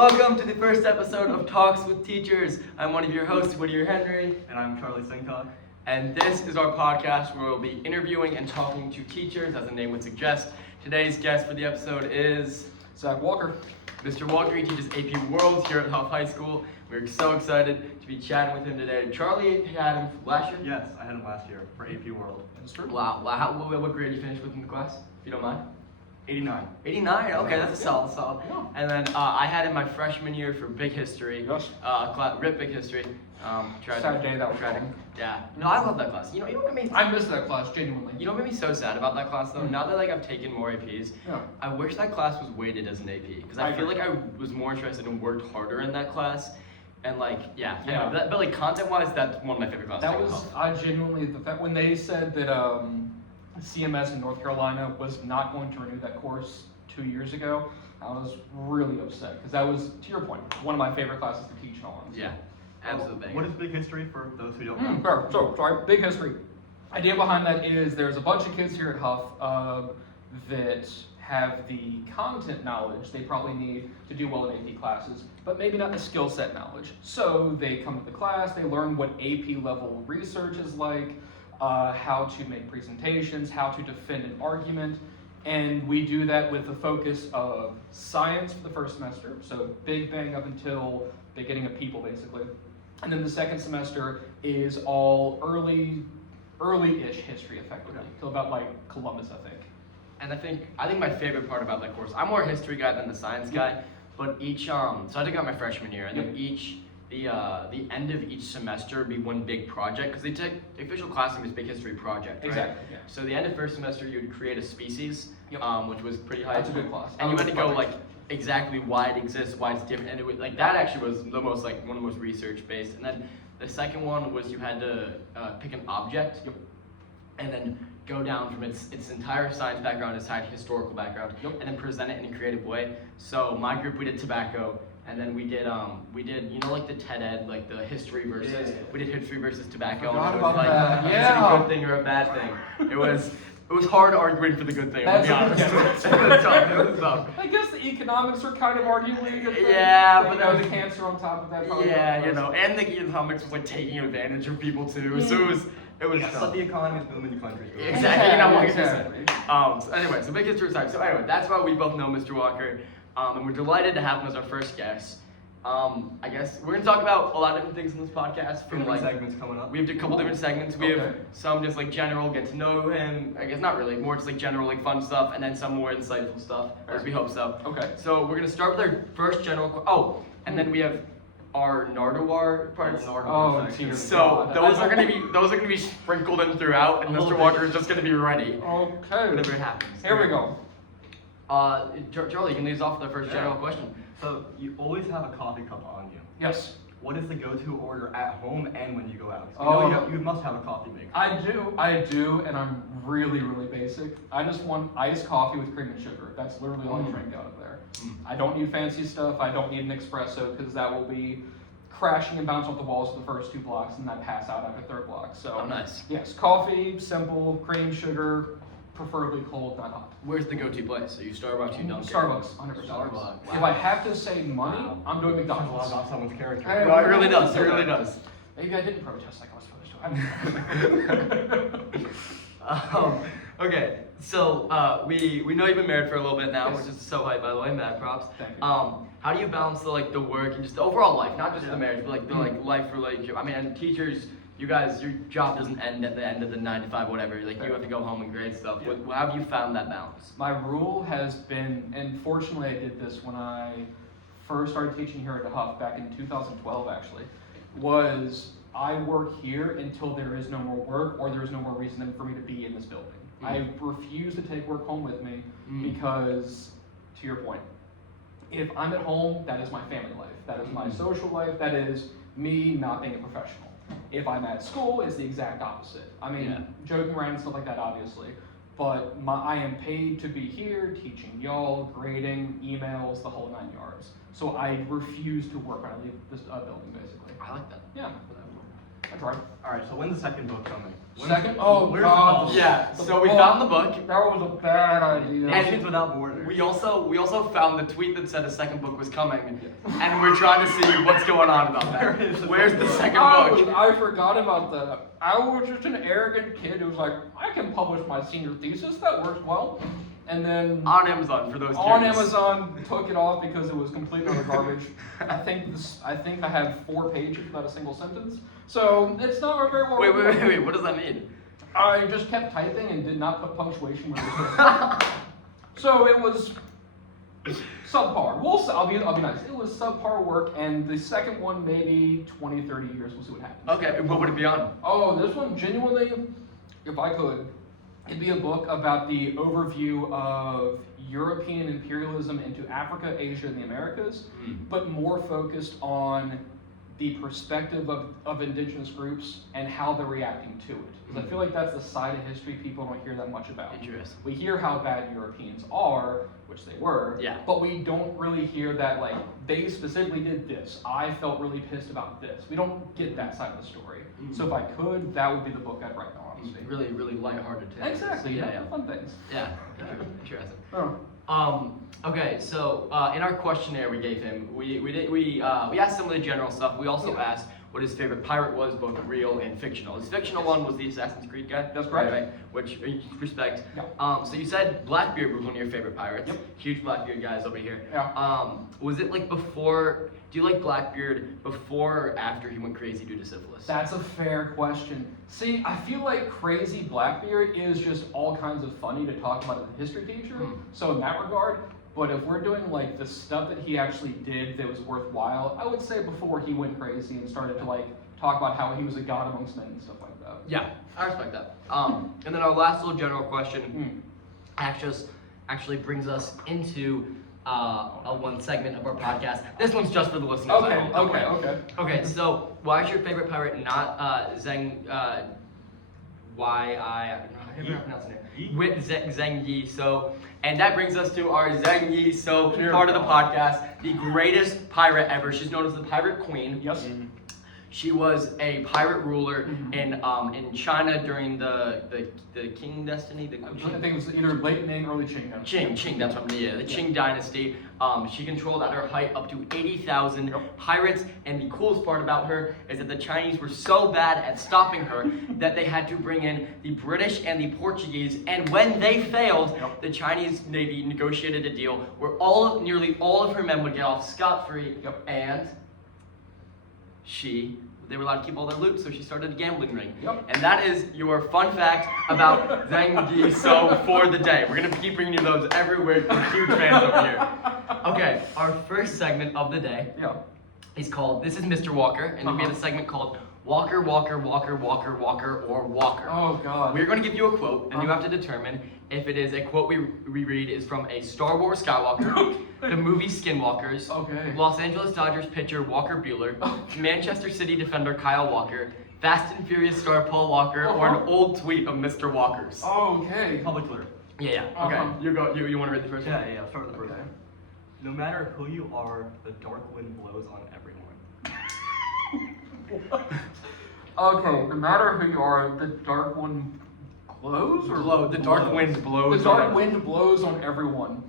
Welcome to the first episode of Talks with Teachers. I'm one of your hosts, Whittier Henry. And I'm Charlie Sincock. And this is our podcast where we'll be interviewing and talking to teachers, as the name would suggest. Today's guest for the episode is Zach Walker. Mr. Walker. He teaches AP World here at Huff High School. We're so excited to be chatting with him today. Charlie had him last year? Yes, I had him last year for AP World. That's true. Wow. What grade did you finish with in the class, if you don't mind? 89. 89, okay, that's a solid. Yeah. And then I had in my freshman year for Big History, Yes. RIP Big History. Sad day that was tried to- wrong. Yeah, no, I love that class. You know what made me? I missed that class, genuinely. You know what made me so sad about that class though? Now that I've taken more APs, Yeah. I wish that class was weighted as an AP because I feel like I was more interested and worked harder in that class. And Yeah. anyway, but like content-wise, that's one of my favorite classes. That was, I genuinely, when they said that CMS in North Carolina was not going to renew that course 2 years ago, I was really upset because that was, to your point, one of my favorite classes to teach in all honesty. Yeah, absolutely. What is Big History for those who don't know? Fair. So, big history. Idea behind that is there's a bunch of kids here at Huff that have the content knowledge they probably need to do well in AP classes, but maybe not the skill set knowledge. So they come to the class, they learn what AP level research is like, how to make presentations, how to defend an argument, and we do that with the focus of science for the first semester, so Big Bang up until beginning of people basically. And then the second semester is all early-ish history effectively, till about like Columbus, I think. And I think my favorite part about that course, I'm more a history guy than the science guy, but each so I took out my freshman year, and then the end of each semester would be one big project, because they take the official class name is Big History Project, right? Exactly, yeah. So the end of first semester, you would create a species, Yep. Which was pretty high. That's a good class. And you had to go like exactly why it exists, why it's different, and it was like that actually was the most one of the most research based. And then the second one was you had to pick an object, and then go down from its entire science background, its entire historical background, and then present it in a creative way. So my group, we did tobacco, and then we did like the TED Ed, like the history versus we did history versus tobacco. Forgot And it was about like that. is Yeah. it a good thing or a bad thing? It was hard arguing for the good thing. That's I'll be honest. okay. It was tough. I guess the economics are kind of arguably a good thing. Yeah, but you that know, was- the cancer on top of that. Probably Yeah, and the economics was like taking advantage of people too. So it was Yes, tough. let the economy boom in the country. Exactly, you know what you're Exactly. saying. So anyway, so big history aside. So anyway, that's why we both know Mr. Walker, and we're delighted to have him as our first guest. I guess we're gonna talk about a lot of different things in this podcast. From Different segments coming up. we have a couple different segments. We have Okay. some just like general, get to know him. I guess not really, more just like general, like fun stuff, and then some more insightful stuff, or as we hope so. Okay. So we're gonna start with our first general. And then we have our Nardwar parts. Oh, section. dear. So those are gonna be sprinkled in throughout, and Mr. Walker is just gonna be ready. Okay. Whatever happens. Here we go. Charlie, you can lead us off with the first general question. So you always have a coffee cup on you. Yes. What is the go-to order at home and when you go out? 'Cause Oh. we know you must have a coffee maker. I do, and I'm really basic. I just want iced coffee with cream and sugar. That's literally all I drink out of there. I don't need fancy stuff. I don't need an espresso, because that will be crashing and bouncing off the walls for the first 2 blocks, and I pass out after the 3rd block. So Oh, nice. yes, coffee, simple, cream, sugar, preferably cold, not hot. Where's the go-to place? So you Starbucks, you Dunkin'. Starbucks, 100%. Wow. If I have to save money, I'm doing That's a lot McDonald's. about someone's character. Hey. No, it really does. It really does. Maybe I didn't protest like I was supposed to. Okay, so we know you've been married for a little bit now, Yes. which is so hype, by the way. Mad props. Thank you. How do you balance the work and just the overall life, not just Yeah. the marriage, but the life relationship? I mean, and teachers, you guys, your job doesn't end at the end of the 9 to 5, whatever. Like you have to go home and grade stuff. Yeah. How have you found that balance? My rule has been, and fortunately I did this when I first started teaching here at Huff back in 2012 actually, was I work here until there is no more work or there is no more reason for me to be in this building. I refuse to take work home with me because, to your point, if I'm at home, that is my family life, that is my social life, that is me not being a professional. If I'm at school, it's the exact opposite. I mean, joking around and stuff like that, obviously, but I am paid to be here, teaching y'all, grading, emails, the whole 9 yards. So I refuse to work when I leave this building, basically. I like that. Yeah. I tried. All right, so when's the second book coming? Second? Oh, where's God. the Yeah, The so we book. found the book. That was a bad idea. Nations Without Borders. We also found the tweet that said a second book was coming, and we're trying to see what's going on about that. Where is the Where's the book? second Oh, book? I forgot about that. I was just an arrogant kid who was like, I can publish my senior thesis. That works well. And then On Amazon for those on curious. Amazon took it off because it was completely utter garbage. I think I had 4 pages without a single sentence. So it's not very well. Wait, what does that mean? I just kept typing and did not put punctuation where it was supposed to. So it was subpar. I'll be nice. It was subpar work, and the second one maybe 20, 30 years. We'll see what happens. Okay, what would it be on? Oh, this one genuinely, if I could, it'd be a book about the overview of European imperialism into Africa, Asia, and the Americas, but more focused on the perspective of indigenous groups and how they're reacting to it. Because I feel like that's the side of history people don't hear that much about. Interesting. We hear how bad Europeans are, which they were, Yeah. but we don't really hear that, like, they specifically did this. I felt really pissed about this. We don't get that side of the story. So if I could, that would be the book I'd write now, honestly. Really lighthearted tale. Exactly, Yeah. fun things. Yeah. Interesting. Oh. Okay, so in our questionnaire we gave him, we asked some of the general stuff. We also asked what his favorite pirate was, both real and fictional. His fictional one was the Assassin's Creed guy. That's right. Right? Which respect. Yeah. So you said Blackbeard was one of your favorite pirates. Yep. Huge Blackbeard guys over here. Yeah. Was it like before? Do you like Blackbeard before or after he went crazy due to syphilis? That's a fair question. See, I feel like Crazy Blackbeard is just all kinds of funny to talk about as a history teacher. So in that regard, but if we're doing like the stuff that he actually did that was worthwhile, I would say before he went crazy and started to like talk about how he was a god amongst men and stuff like that. Yeah, I respect that. And then our last little general question actually brings us into one segment of our podcast. This one's just for the listeners. Okay, so why is your favorite pirate not Zheng, I don't know how to pronounce it. Zheng Yi. So, and that brings us to our Zheng Yi So part of the podcast, the greatest pirate ever. She's known as the Pirate Queen. Yes. She was a pirate ruler in China during the Qing dynasty. I think it was either late Ming or early Qing. Qing, that's what I'm mean. The Qing dynasty. She controlled at her height up to 80,000 pirates, and the coolest part about her is that the Chinese were so bad at stopping her that they had to bring in the British and the Portuguese, and when they failed, the Chinese Navy negotiated a deal where nearly all of her men would get off scot-free, and they were allowed to keep all their loot, so she started a gambling ring. And that is your fun fact about Zheng Yi So for the day. We're going to keep bringing you those everywhere. We're huge fans over here. Okay, our first segment of the day is called, this is Mr. Walker, and we have a segment called Walker, Walker, Walker, Walker, Walker, or Walker. Oh, God. We're going to give you a quote, and you have to determine if it is a quote we read is from a Star Wars Skywalker, the movie Skinwalkers, Los Angeles Dodgers pitcher Walker Buehler, Manchester City defender Kyle Walker, Fast and Furious star Paul Walker, or an old tweet of Mr. Walker's. Okay. Public alert. Yeah. Okay. You go. You want to read the first one? Yeah. Start with the first one. No matter who you are, the dark wind blows on everyone. Okay, no matter who you are, the dark one glows or The dark wind blows. The dark wind blows on everyone.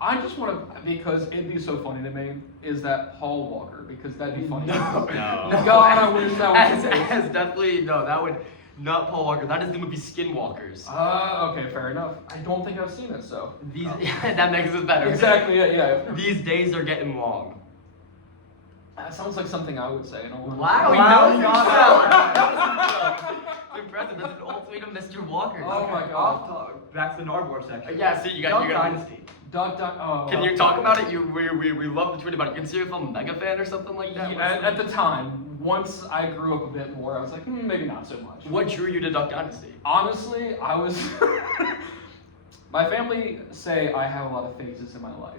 I just want to, because it'd be so funny to me, is that Paul Walker, because that'd be funny. No. God, I wish that was as definitely, no, that would, not Paul Walker, that is the movie Skinwalkers. Okay, fair enough. I don't think I've seen it, so. That makes it better. Exactly, yeah. These days are getting long. That sounds like something I would say. Wow, he knows himself. It's impressive. That's an old tweet of Mr. Walker. Oh my God. Back to the Nardwar section. Yeah, see, you got Dynasty. Can you talk about it? We love the tweet about it. You consider yourself a mega fan or something like that? At the time, once I grew up a bit more, I was like, maybe not so much. What drew you to Duck Dynasty? Honestly, I was. My family say I have a lot of phases in my life.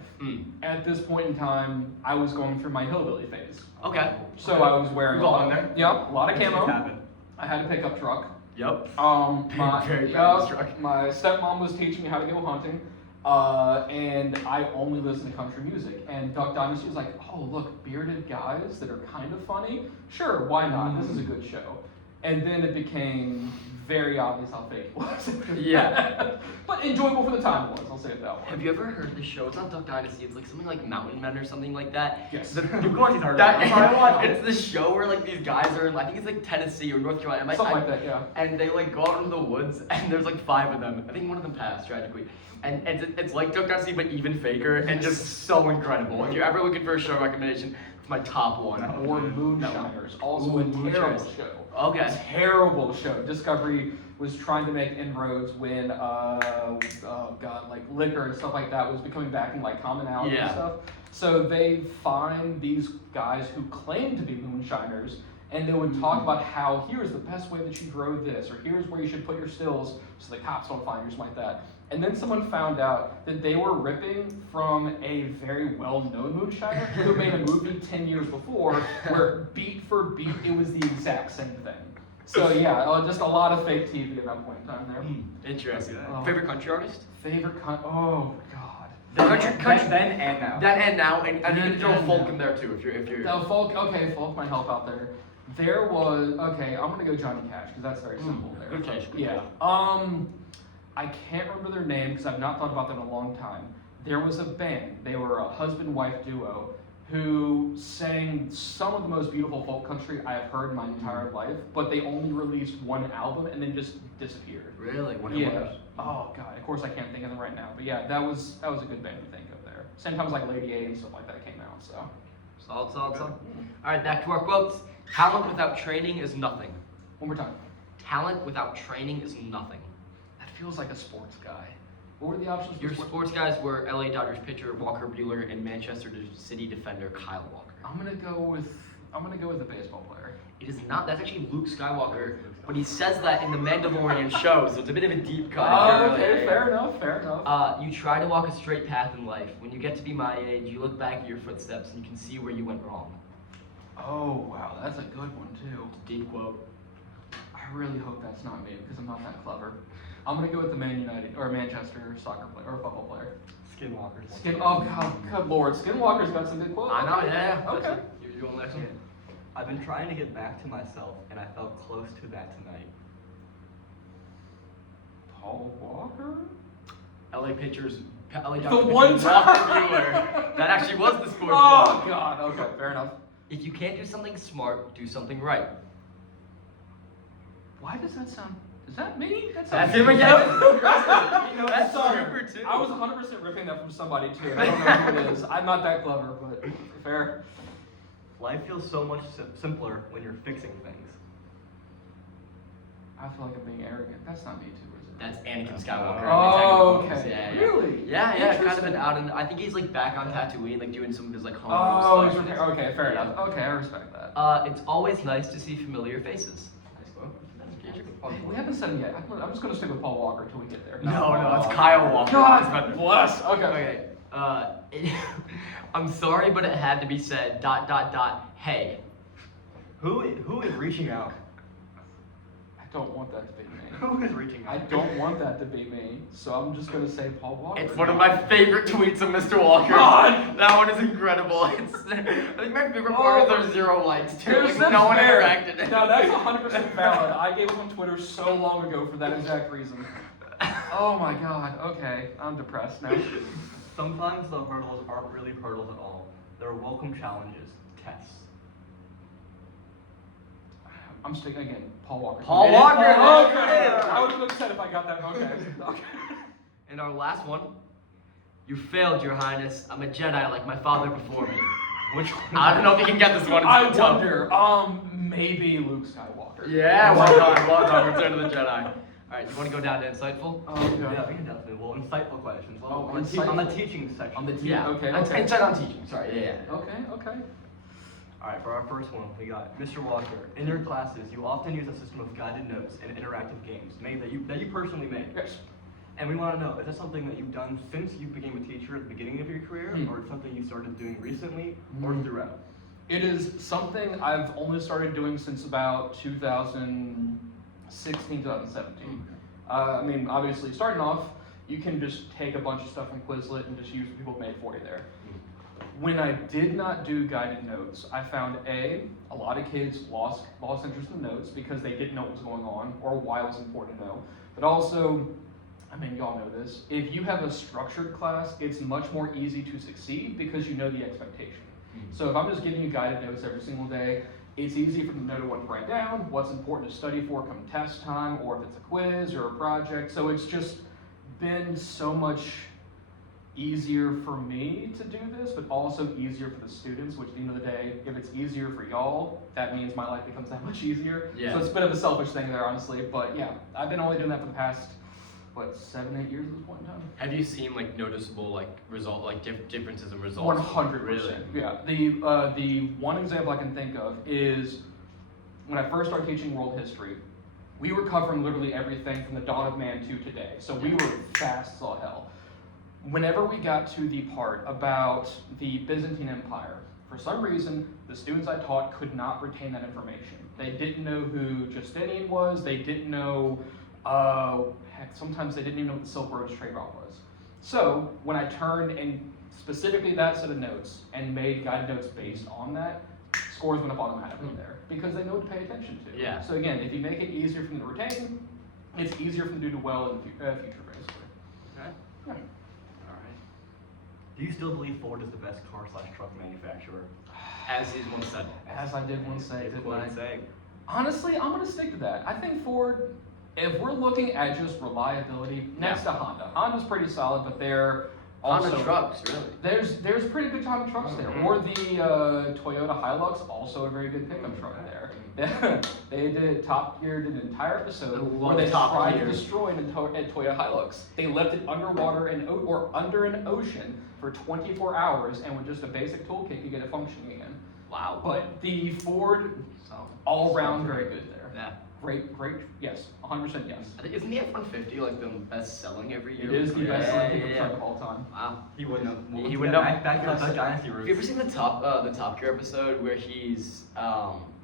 At this point in time, I was going through my hillbilly phase. Okay. So I was wearing a lot there. Yep, a lot of camo. I had a pickup truck. Yep. My Very proud of this truck. my stepmom was teaching me how to go hunting. And I only listen to country music. And Duck Dynasty was like, oh, look, bearded guys that are kind of funny? Sure, why not? This is a good show. And then it became very obvious how fake it was. Yeah. But enjoyable for the time it was, I'll say it that way. Have you ever heard the show? It's not Duck Dynasty. It's like something like Mountain Men or something like that. Yes. Of course he's heard of That, it. it's the show where like these guys are in, I think it's like Tennessee or North Carolina. Something like that, yeah. And they like go out into the woods, and there's like 5 of them. I think one of them passed tragically. And it's like Duck Dynasty, but even faker, and just so incredible. If you're ever looking for a show recommendation, it's my top one. Or Moonshiners, also a terrible Moonshiners. show. Okay. Terrible show. Discovery was trying to make inroads when, like liquor and stuff like that was becoming back in like commonality and Yeah. stuff. So they find these guys who claim to be moonshiners, and they would talk about how here's the best way that you grow this, or here's where you should put your stills so the cops don't find you, something like that. And then someone found out that they were ripping from a very well-known moonshiner who made a movie 10 years before where beat for beat it was the exact same thing. So yeah, just a lot of fake TV at that point in time there. Interesting. Oh. Favorite country artist? Oh god. Then and now. Then and now, and you Then can throw and folk now. in there too if you're. Now folk, okay, folk might help out there. There was, okay, I'm gonna go Johnny Cash because that's very simple there. Good Cash. Good Yeah. Cash. I can't remember their name because I've not thought about them in a long time. There was a band. They were a husband-wife duo who sang some of the most beautiful folk country I have heard in my entire life, but they only released one album and then just disappeared. Really? What Yeah. was? Oh god. Of course I can't think of them right now, but yeah, that was a good band to think of there. Same time as like Lady A and stuff like that came out. So. Solid. All right, back to our quotes. Talent without training is nothing. One more time. Talent without training is nothing. That feels like a sports guy. What were the options for Your sports guys were LA Dodgers pitcher Walker Buehler and Manchester City defender Kyle Walker. I'm gonna go with the baseball player. It is not. That's actually Luke Skywalker, but he says that in the Mandalorian show, so it's a bit of a deep cut. Oh, okay, fair enough. You try to walk a straight path in life. When you get to be my age, you look back at your footsteps and you can see where you went wrong. Oh wow, that's a good one too. Deep quote. I really hope that's not me because I'm not that clever. I'm gonna go with the Manchester soccer player or football player. Skinwalkers. Oh god, good lord, Skinwalker's got some good quotes. I know, yeah. Okay. You're doing next one. I've been trying to get back to myself, and I felt close to that tonight. Paul Walker. LA pitchers. LA The Dodgers one pitcher, Walker time. Buehler. That actually was the sports Oh quote. god. Okay, fair enough. If you can't do something smart, do something right. Why does that sound? Is that me? That That's sounds him again. That's Sorry. super too. I was 100% ripping that from somebody too. I don't know who it is. I'm not that clever, but fair. Life feels so much simpler when you're fixing things. I feel like I'm being arrogant. That's not me too, is it? That's Anakin Skywalker. Oh, in the technical okay. movies. Yeah. Really? Yeah, kind of Interesting. been out, and I think he's like back on Tatooine, like doing some of his like home Oh, he's stuff. okay, fair Yeah. enough. Okay, I respect that. It's always nice to see familiar faces. Nice quote. We haven't said him yet. I'm just gonna stick with Paul Walker until we get there. No, it's Kyle Walker. God bless. Okay. Okay. I'm sorry, but it had to be said. ... Hey. Who is reaching out? I don't want that to be me. Who is reaching out? I don't want that to be me, so I'm just gonna say Paul Walker. It's one of my favorite tweets of Mr. Walker. God! That one is incredible. I think my favorite part is there's 0 likes too. There's Like, that's no one fair. interacted. No, that's 100% valid. I gave up on Twitter so long ago for that exact reason. Oh my god. Okay, I'm depressed now. Sometimes the hurdles aren't really hurdles at all. They're welcome challenges, tests. I'm sticking again. Paul Walker. Paul Walker. Okay. Yeah. I would have been upset if I got that. Okay. Okay. And our last one. You failed, Your Highness. I'm a Jedi like my father before me. Which I don't know if you can get this one. It's I tough. wonder. Maybe Luke Skywalker. Yeah, well done. Return of the Jedi. All right, you want to go down to insightful? Oh Yeah, god. we can definitely. Well, insightful questions. Oh, on the insightful. teaching section. On the team. Yeah. Okay. That's Okay. insight on teaching. Sorry. Yeah. Okay. Alright, for our first one, we got Mr. Walker. In your classes, you often use a system of guided notes and interactive games made that you personally made. Yes. And we want to know, is this something that you've done since you became a teacher at the beginning of your career, or something you started doing recently, or throughout? It is something I've only started doing since about 2016, 2017. I mean, obviously, starting off, You can just take a bunch of stuff from Quizlet and just use what people made for you there. When I did not do guided notes, I found a lot of kids lost interest in the notes because they didn't know what was going on or why it was important to know. But also, I mean, y'all know this, if you have a structured class, it's much more easy to succeed because you know the expectation. So if I'm just giving you guided notes every single day, it's easy for them to know what to write down, what's important to study for come test time, or if it's a quiz or a project. So it's just been so much easier for me to do this, but also easier for the students, which at the end of the day, if it's easier for y'all, that means my life becomes that much easier. Yeah. So it's a bit of a selfish thing there, honestly, but yeah, I've been only doing that for the past, 7-8 years at this point in time? Have you seen like noticeable like differences in results? 100%. Really? Yeah. The one example I can think of is when I first started teaching world history, we were covering literally everything from the dawn of man to today. So we were fast as all hell. Whenever we got to the part about the Byzantine Empire, for some reason, the students I taught could not retain that information. They didn't know who Justinian was. They didn't know, heck, sometimes they didn't even know what the Silk Road trade route was. So when I turned and specifically that set of notes and made guided notes based on that, scores went up automatically there because they know what to pay attention to. Yeah. So again, if you make it easier for them to retain, it's easier for them to do well in the future, basically. Okay. Yeah. All right. Do you still believe Ford is the best car/truck manufacturer? As he's once said. As I did once say, didn't I? Saying. Honestly, I'm going to stick to that. I think Ford, if we're looking at just reliability, next to Honda. Honda's pretty solid, but they're also... Honda trucks, really. There's pretty good Honda trucks there. Or the Toyota Hilux, also a very good pickup truck there. They did, Top Gear did an entire episode where they tried to destroy a Toyota Hilux. They left it underwater or under an ocean for 24 hours, and with just a basic toolkit, you get it functioning again. Wow. But the Ford, all around very good there. Yeah. Great, yes, 100% yes. I think, isn't the F-150 like the best selling every year? It is the best selling pickup yeah. truck of all time. Wow. He wouldn't know. He wouldn't know. Back to the Dynasty roots. Have you ever seen the Top Gear episode where he's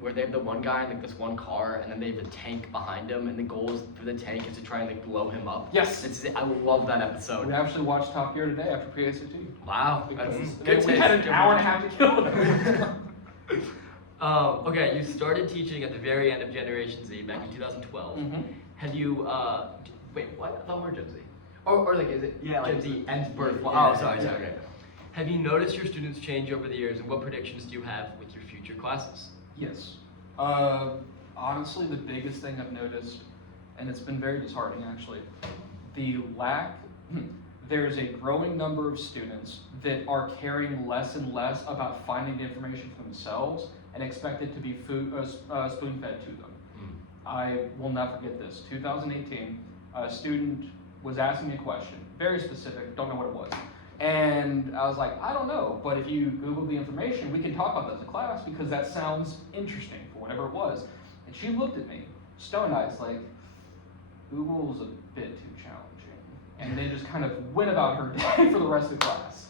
where they have the one guy in like this one car and then they have the tank behind him and the goal is for the tank is to try and like blow him up? Yes. I love that episode. We actually watched Top Gear today after pre-ACT. Wow. Because That's we good had an taste. hour and a half to kill them. Okay, you started teaching at the very end of Generation Z back in 2012. Mhm. Have you, wait, what? I thought we were Gen Z. Or like, is it Yeah, like Gen Z ends birth? Yeah, Oh, sorry, yeah. okay. Have you noticed your students change over the years, and what predictions do you have with your future classes? Yes. Honestly, the biggest thing I've noticed, and it's been very disheartening actually, there's a growing number of students that are caring less and less about finding the information for themselves and expect it to be spoon-fed to them. I will not forget this. 2018, a student was asking me a question, very specific, don't know what it was. And I was like, I don't know, but if you Google the information, we can talk about that as a class because that sounds interesting for whatever it was. And she looked at me, stone-eyed, like, Google's a bit too challenging. And they just kind of went about her day for the rest of the class.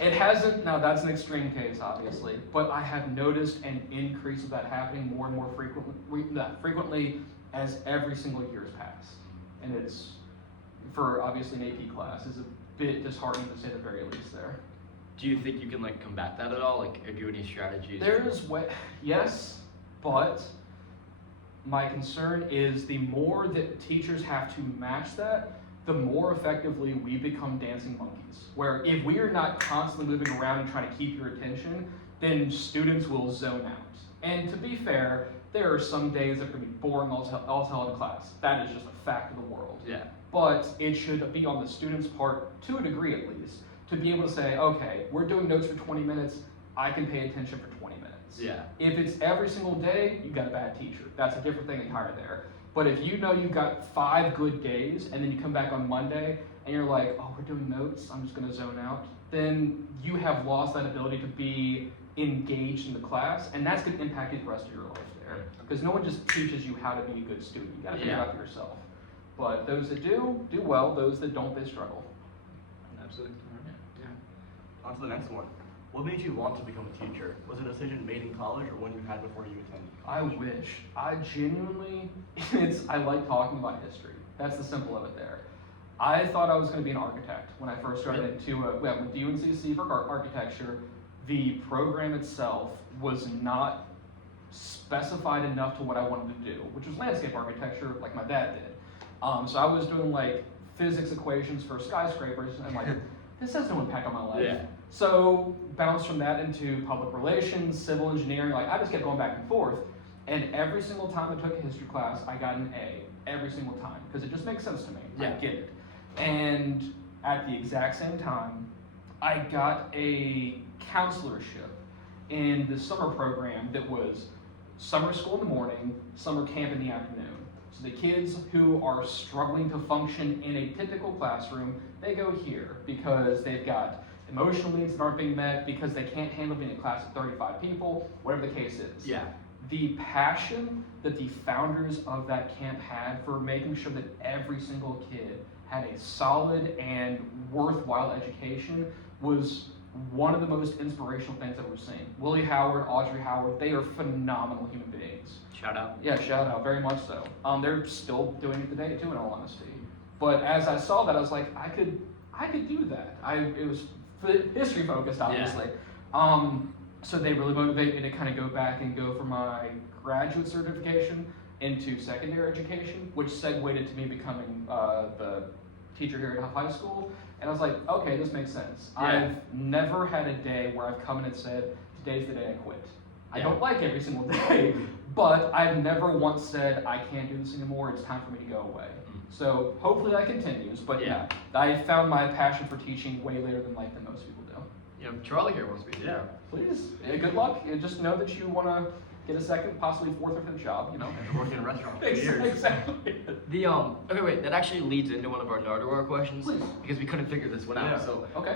It hasn't, now that's an extreme case, obviously, but I have noticed an increase of that happening more and more frequently as every single year has passed. And it's, for obviously an AP class, is a bit disheartening to say the very least there. Do you think you can like combat that at all? Like, or do any strategies? Yes, but my concern is the more that teachers have to match that, the more effectively we become dancing monkeys. Where if we are not constantly moving around and trying to keep your attention, then students will zone out. And to be fair, there are some days that are going to be boring as hell in class. That is just a fact of the world. Yeah. But it should be on the student's part, to a degree at least, to be able to say, okay, we're doing notes for 20 minutes, I can pay attention for 20 minutes. Yeah. If it's every single day, you've got a bad teacher. That's a different thing entirely there. But if you know you've got 5 good days, and then you come back on Monday, and you're like, oh, we're doing notes, I'm just gonna zone out, then you have lost that ability to be engaged in the class, and that's gonna impact you the rest of your life there. Because no one just teaches you how to be a good student. You gotta figure it out for yourself. But those that do well. Those that don't, they struggle. Absolutely. On to the next one. What made you want to become a teacher? Was it a decision made in college or one you had before you attended I college? wish. I genuinely, I like talking about history. That's the simple of it there. I thought I was going to be an architect when I first started went to UNCC for architecture. The program itself was not specified enough to what I wanted to do, which was landscape architecture, like my dad did. So I was doing like physics equations for skyscrapers, and like, this has no impact on my life. Yeah. So bounced from that into public relations, civil engineering. Like I just kept going back and forth, and every single time I took a history class, I got an A every single time because it just makes sense to me. Yeah. I get it. And at the exact same time, I got a counselorship in the summer program that was summer school in the morning, summer camp in the afternoon. So the kids who are struggling to function in a typical classroom, they go here because they've got emotional needs that aren't being met, because they can't handle being in a class of 35 people, whatever the case is. Yeah. The passion that the founders of that camp had for making sure that every single kid had a solid and worthwhile education was one of the most inspirational things I've ever seen. Willie Howard, Audrey Howard, they are phenomenal human beings. Shout out. Yeah, shout out, very much so. They're still doing it today too, in all honesty. But as I saw that, I was like, I could do that. It was history focused, obviously. Yeah. So they really motivated me to kind of go back and go for my graduate certification into secondary education, which segued into me becoming the teacher here at Huff High School. And I was like, okay, this makes sense. Yeah. I've never had a day where I've come in and said, today's the day I quit. I Yeah. don't like every single day, but I've never once said, I can't do this anymore, it's time for me to go away. So hopefully that continues, but yeah, I found my passion for teaching way later than life than most people do. You know, Charlie here wants to be. Yeah. Please, good luck. Just know that you want to get a second, possibly fourth or fifth job, you know? I've worked in a restaurant for years. Exactly. The okay, wait, that actually leads into one of our Nardwar questions. Please. Because we couldn't figure this one out. Yeah. So Okay.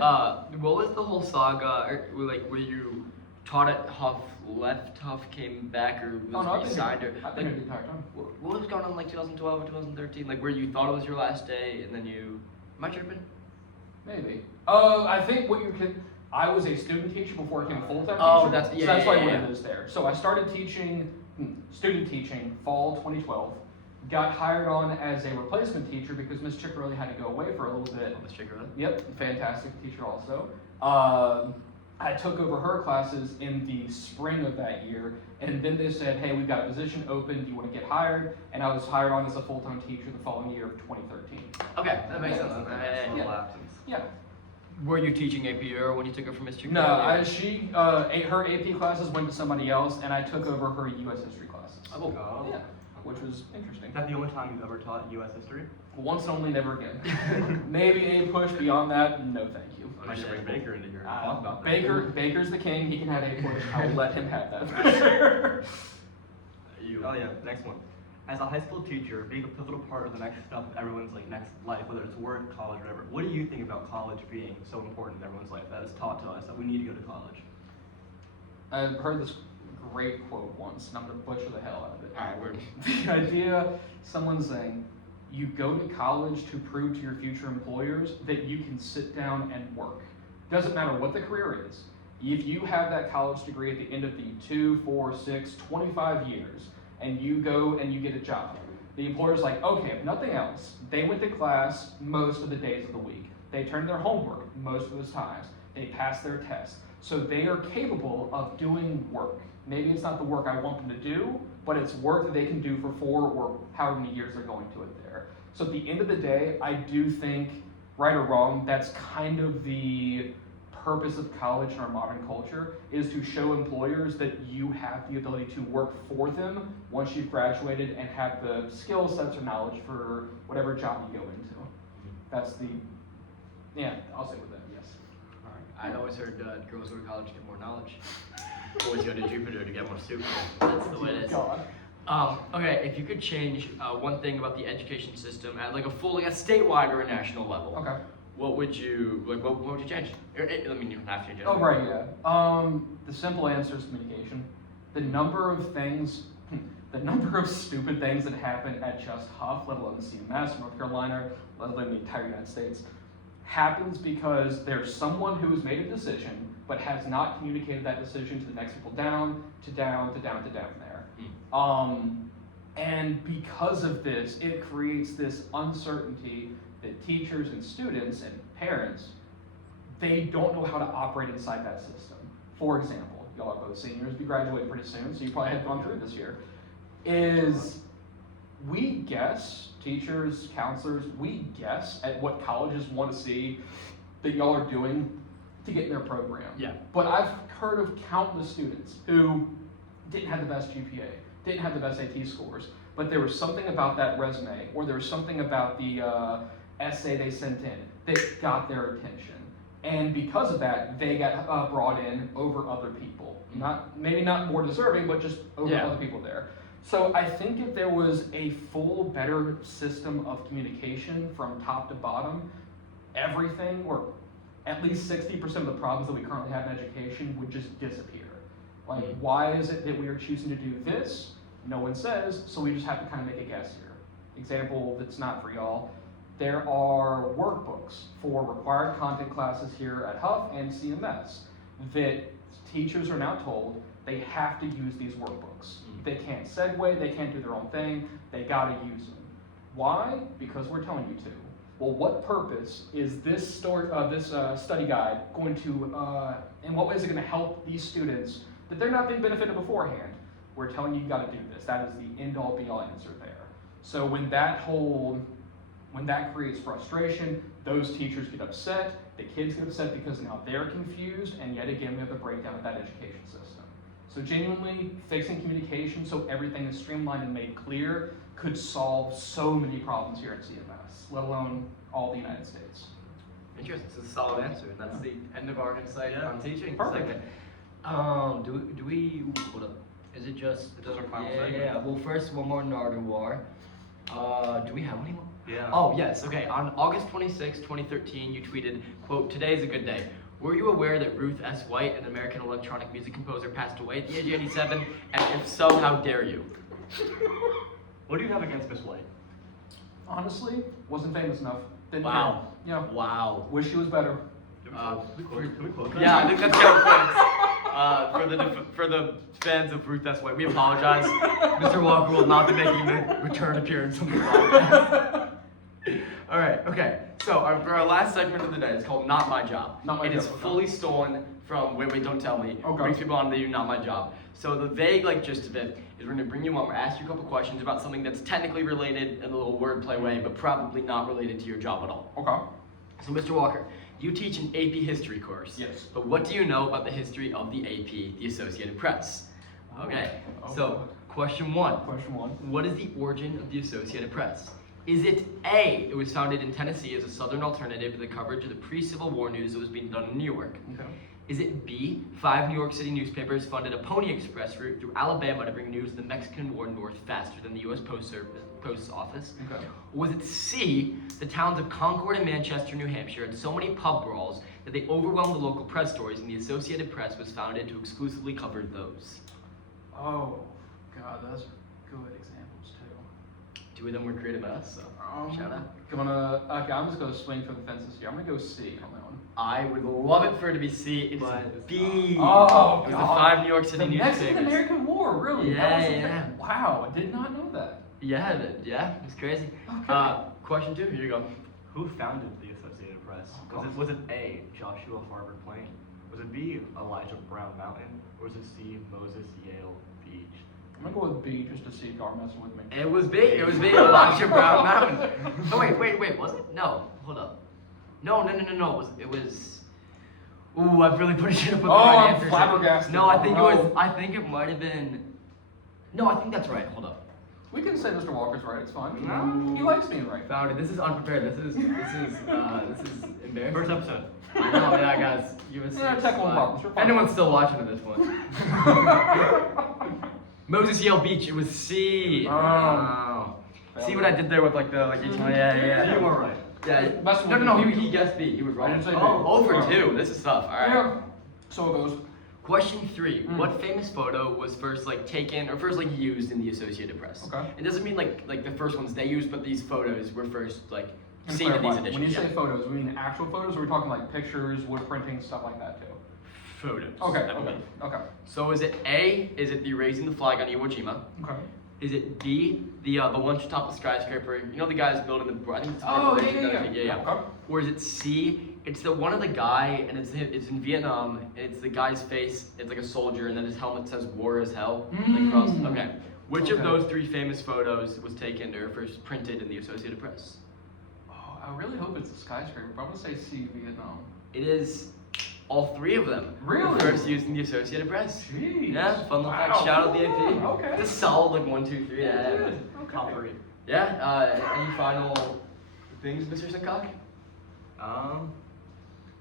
what was the whole saga, or like were you taught at Huff, left Huff, came back, or Oh, no, I've was been resigned, here. or I've been like, here the entire time. what was going on in like 2012 or 2013? Like where you thought it was your last day and then you am I tripping? Maybe. I think what you can. I was a student teacher before I became a full-time Oh, teacher. that's- yeah, so that's yeah, why yeah, what yeah. it is there. So I started teaching, student teaching, fall 2012. Got hired on as a replacement teacher because Miss Chickarelli had to go away for a little bit. Miss Chickarelli? Yep, fantastic teacher also. I took over her classes in the spring of that year, and then they said, hey, we've got a position open, do you want to get hired? And I was hired on as a full-time teacher the following year of 2013. Okay, that makes Yeah, sense. okay. Yeah. Little absence. Yeah. Were you teaching AP or when you took it from Miss Chickarelli? No, her AP classes went to somebody else, and I took over her U.S. history classes. Oh. Oh. Yeah, which was interesting. Is that the only time you've ever taught U.S. history? Once and only, never again. Maybe a push beyond that, no thank you. I should bring Baker into here and talk about that. Baker's the king, he can have a push, I will let him have that for sure. Oh yeah, next one. As a high school teacher, being a pivotal part of the next step of everyone's like next life, whether it's work, college, whatever. What do you think about college being so important in everyone's life that is taught to us that we need to go to college? I've heard this great quote once, and I'm gonna butcher the hell out of it. Alright, word. The idea, someone saying, you go to college to prove to your future employers that you can sit down and work. Doesn't matter what the career is. If you have that college degree at the end of the 2, 4, 6, 25 years, and you go and you get a job, the employer's like, okay, if nothing else, they went to class most of the days of the week. They turned their homework most of the times. They passed their tests. So they are capable of doing work. Maybe it's not the work I want them to do, but it's work that they can do for 4 or however many years they're going to it there. So at the end of the day, I do think, right or wrong, that's kind of the purpose of college in our modern culture, is to show employers that you have the ability to work for them once you've graduated and have the skill sets or knowledge for whatever job you go into. That's the, yeah, I'll say with that, yes. I'd always heard girls go to college to get more knowledge. Boys go to Jupiter to get more soup. That's the way it is. God. Okay, if you could change one thing about the education system at like a full, like a statewide or a national level, Okay. what would you like? What would you change? I mean, you don't have to change it. Oh, right, yeah. The simple answer is communication. The number of things, the number of stupid things that happen at just Huff, let alone CMS, North Carolina, let alone the entire United States, happens because there's someone who has made a decision but has not communicated that decision to the next people down, to down, to down, to down there. And because of this, it creates this uncertainty that teachers and students and parents, they don't know how to operate inside that system. For example, y'all are both seniors, you graduate pretty soon, so you probably have gone through this year, is we guess, teachers, counselors, we guess at what colleges want to see that y'all are doing to get in their program. Yeah. But I've heard of countless students who didn't have the best GPA, didn't have the best AT scores, but there was something about that resume, or there was something about the essay they sent in that got their attention. And because of that, they got brought in over other people. Maybe not more deserving, but just over other people there. So I think if there was a full, better system of communication from top to bottom, everything, or at least 60% of the problems that we currently have in education would just disappear. Like, why is it that we are choosing to do this? No one says, so we just have to kind of make a guess here. Example that's not for y'all. There are workbooks for required content classes here at Huff and CMS that teachers are now told they have to use these workbooks. They can't segue, they can't do their own thing, they gotta use them. Why? Because we're telling you to. Well, what purpose is this study guide going to, in what way is it gonna help these students that they're not being benefited beforehand? We're telling you gotta do this. That is the end-all be-all answer there. So when that creates frustration, those teachers get upset, the kids get upset because now they're confused, and yet again we have the breakdown of that education system. So genuinely, fixing communication so everything is streamlined and made clear could solve so many problems here at CMS, let alone all the United States. Interesting. It's a solid answer. That's the end of our insight on teaching. Perfect. Do we hold up? Is it just? It does our final segment. Yeah. Well, first one more Nardwar. Do we have any more? Yeah. Oh, yes. Okay. On August 26, 2013, you tweeted, quote, "Today is a good day. Were you aware that Ruth S. White, an American electronic music composer, passed away at the age of 87? And if so, how dare you?" What do you have against Miss White? Honestly, wasn't famous enough. Didn't Wow. care. You know, Wow. wish she was better. Can we quote that? Yeah, I think that's kind of points. For the fans of Ruth S. White, we apologize. Mr. Walker will not be making a return appearance on the podcast. All right, okay. So for our last segment of the day, it's called Not My Job. Not My It is Job, okay. fully stolen from Wait, Don't Tell Me. Okay. Brings people on to do Not My Job. So the vague gist of it is we're gonna bring you on, we're gonna ask you a couple questions about something that's technically related in a little wordplay way, but probably not related to your job at all. Okay. So Mr. Walker, you teach an AP history course. Yes. But what do you know about the history of the AP, the Associated Press? Okay, Oh. so question one. Question one. What is the origin of the Associated Press? Is it A, it was founded in Tennessee as a southern alternative to the coverage of the pre-Civil War news that was being done in New York? Okay. Is it B, 5 New York City newspapers funded a Pony Express route through Alabama to bring news of the Mexican War north faster than the U.S. Post Office? Okay. Or was it C, the towns of Concord and Manchester, New Hampshire had so many pub brawls that they overwhelmed the local press stories, and the Associated Press was founded to exclusively cover those? Oh, God, those are good examples too. 2 of them were created by us, so shout out. I'm just gonna swing for the fences here. I'm gonna go C on that one. I would love it for it to be C. It is But- B. Oh, It was the God. 5 New York City The newspapers. Mexican-American War, really? Yeah, That was the yeah. thing? Wow, I did not know that. Yeah, it's crazy. Okay. Question 2, here you go. Who founded the Associated Press? Was it A, Joshua Farber Plain? Was it B, Elijah Brown Mountain? Or was it C, Moses Yale Beach? I'm gonna go with B just to see if y'all are messing with me. It was B. It was B. Elijah Brown Mountain. Oh wait, was it? No, hold up. No. It was. Ooh, I've really put a shit up with the Oh, right I'm answers. flabbergasted. No, I think Oh, it was. no. I think it might have been. No, I think that's right. Hold up. We can say Mr. Walker's right, it's fine. No. He likes being right. Found it. This is unprepared. This is embarrassing. First episode. I know, yeah, guys. Give us Yeah, technical problems. You're fine. Anyone's still watching at this point. Moses Yale Beach. It was C. Oh. See what I did there with like each one? Yeah. You were right. Yeah. Best one. No. He guessed B. He was wrong. I didn't say B. Oh, for 2. This is tough. All right. Yeah. So it goes. Question 3. What famous photo was first taken or first used in the Associated Press? Okay. It doesn't mean like the first ones they used, but these photos were first And seen in these clarify, editions. when you say Yeah. photos, we mean actual photos, or are we talking like pictures, wood printing, stuff like that too? Photos. Okay, I believe. okay. So is it A? Is it the raising the flag on Iwo Jima? Okay. Is it B, the one to top of the skyscraper? You know the guys building the. I think it's Oh, yeah. Okay. Or is it C? It's the one of the guy, and it's in Vietnam. And it's the guy's face. It's like a soldier, and then his helmet says "War is Hell." Like across. Okay. Which of Okay. those three famous photos was taken or first printed in the Associated Press? Oh, I really hope it's a skyscraper, but I'm gonna say C, Vietnam. It is all three of them. Really? Were first used in the Associated Press. Jeez. Yeah, fun little fact. Wow. Shout out the AP. Okay. It's a solid like 1, 2, 3. Yeah, Yeah. good. Top Okay. 3. Yeah. Any final things, Mr. Sincock?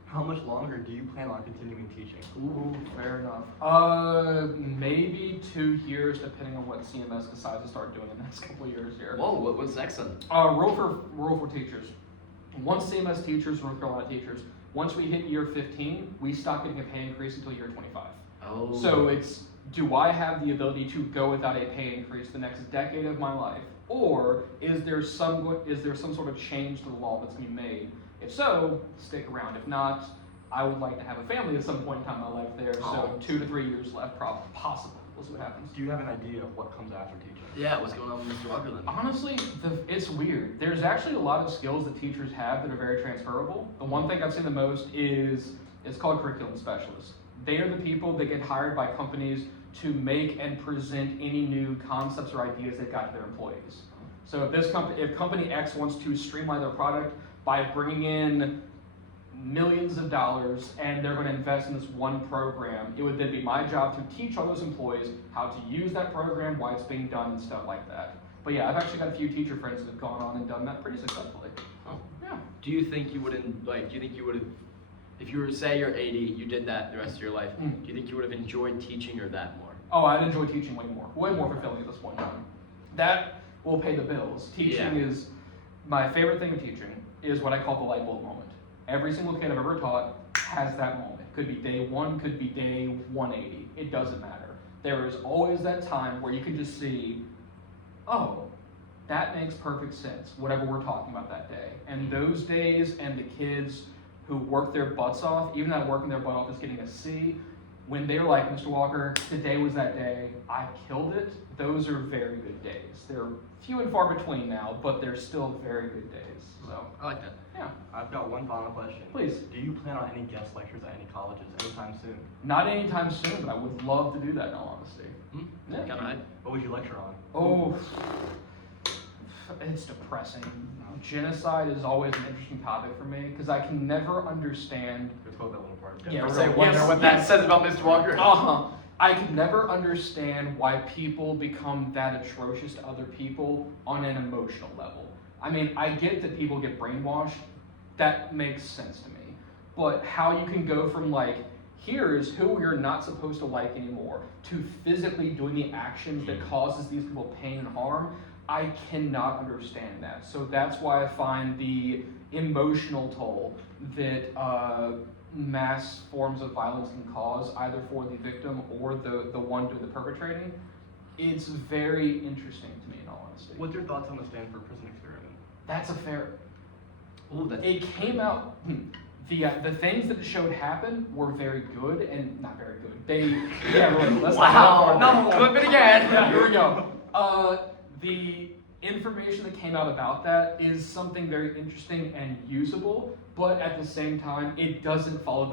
How much longer do you plan on continuing teaching? Ooh, fair enough. Maybe 2 years, depending on what CMS decides to start doing in the next couple of years here. Whoa, what's next then? Rule for teachers. Once CMS teachers, North Carolina teachers, once we hit year 15, we stop getting a pay increase until year 25. Oh. So it's, do I have the ability to go without a pay increase the next decade of my life? Or is there some sort of change to the law that's going to be made? If so, stick around. If not, I would like to have a family at some point in time in my life there. So 2 to 3 years left, possible. We'll see what happens. Do you have an idea of what comes after teaching? Yeah, what's going on with Mr. Walker then? Honestly, it's weird. There's actually a lot of skills that teachers have that are very transferable. The one thing I've seen the most is it's called curriculum specialists. They are the people that get hired by companies to make and present any new concepts or ideas they've got to their employees. So if company X wants to streamline their product by bringing in millions of dollars and they're going to invest in this one program, it would then be my job to teach all those employees how to use that program, why it's being done, and stuff like that. But yeah, I've actually got a few teacher friends that have gone on and done that pretty successfully. Oh. Yeah. Do you think you would have, if you were to say you're 80, you did that the rest of your life, do you think you would have enjoyed teaching or that more? Oh, I'd enjoy teaching way more fulfilling at this point in time. That will pay the bills. Teaching is, my favorite thing of teaching is what I call the light bulb moment. Every single kid I've ever taught has that moment. Could be day 1, could be day 180. It doesn't matter. There is always that time where you can just see, oh, that makes perfect sense, whatever we're talking about that day. And those days and the kids who work their butts off, even that working their butt off is getting a C, when they're like, Mr. Walker, today was that day, I killed it, those are very good days. They're few and far between now, but they're still very good days. So I like that. yeah. I've got one final question. Please. Do you plan on any guest lectures at any colleges anytime soon? Not anytime soon, but I would love to do that in all honesty. Yeah. Got it. What would you lecture on? Oh, it's depressing. Genocide is always an interesting topic for me because I can never understand. Let's go that little part. Yeah, Or we're say gonna- wonder yes, what that yes. says about Mr. Walker. I can never understand why people become that atrocious to other people on an emotional level. I mean, I get that people get brainwashed. That makes sense to me. But how you can go from like, here's who we're not supposed to like anymore, to physically doing the actions that causes these people pain and harm, I cannot understand that. So that's why I find the emotional toll that mass forms of violence can cause, either for the victim or the one doing the perpetrating, it's very interesting to me in all honesty. What's your thoughts on the Stanford prison experiment? That's a fair. Ooh, that's It came out. The things that it showed happen were very good and not very good. Really. Let's wow. not No, flip it again. Yeah, here we go. The information that came out about that is something very interesting and usable, but at the same time, it doesn't follow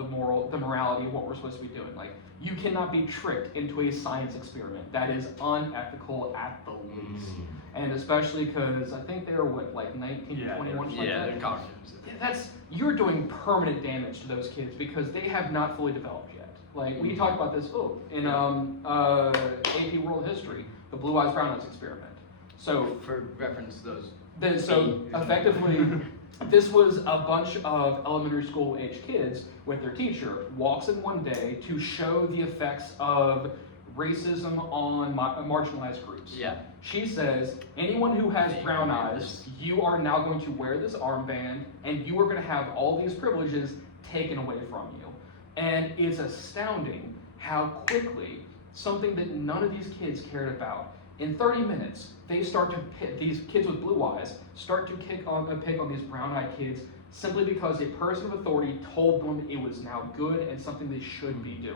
the morality of what we're supposed to be doing. Like, you cannot be tricked into a science experiment. That is unethical at the least. And especially because I think they were like 19, 21, something Yeah, like they're that. cockroaches. You're doing permanent damage to those kids because they have not fully developed yet. Like, we talked about this in AP World History, the Blue Eyes Brown Eyes experiment. So For reference, those. effectively, this was a bunch of elementary school age kids with their teacher walks in one day to show the effects of racism on marginalized groups. Yeah. She says, anyone who has brown eyes, you are now going to wear this armband and you are going to have all these privileges taken away from you. And it's astounding how quickly something that none of these kids cared about, in 30 minutes, they start to these kids with blue eyes start to pick on these brown-eyed kids simply because a person of authority told them it was now good and something they should be doing.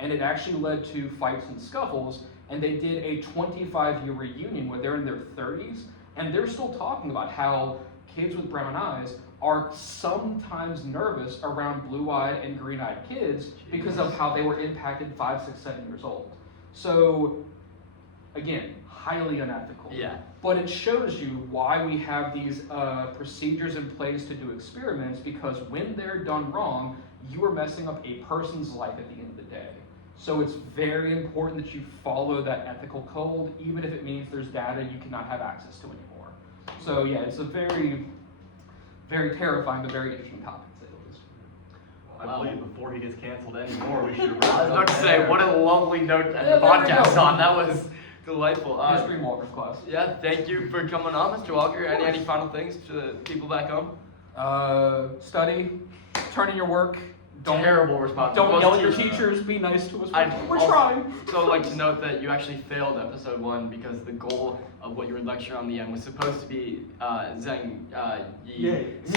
and it actually led to fights and scuffles, and they did a 25-year reunion where they're in their 30s, and they're still talking about how kids with brown eyes are sometimes nervous around blue-eyed and green-eyed kids because of how they were impacted 5, 6, 7 years old. So, again, highly unethical. Yeah. But it shows you why we have these procedures in place to do experiments, because when they're done wrong, you are messing up a person's life at the end of the day. So it's very important that you follow that ethical code, even if it means there's data you cannot have access to anymore. So yeah, it's a very, very terrifying but very interesting topic, to say the least. I believe before he gets canceled anymore, we should. I was about to say, what a lovely note to end the Yeah, there we podcast go. on. That was delightful. History and Walker's class. Yeah, thank you for coming on, Mr. Walker. Any final things to the people back home? Study, turn in your work. Terrible response. Don't Most yell at your teachers- teachers. Be nice to us. I'd We're also- trying. So I'd like to note that you actually failed episode 1 because the goal of what your lecture on the end was supposed to be Zheng Yi. Yay. So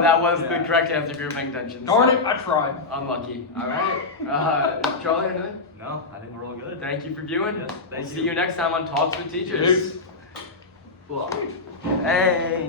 that was Yeah. the correct answer if you were paying attention. Darn So, it, I tried. Unlucky. All right. Charlie, anything? No, I think we're all good. Thank you for viewing. Yes, We'll thank see you. you next time on Talks with Teachers. Peace. Hey.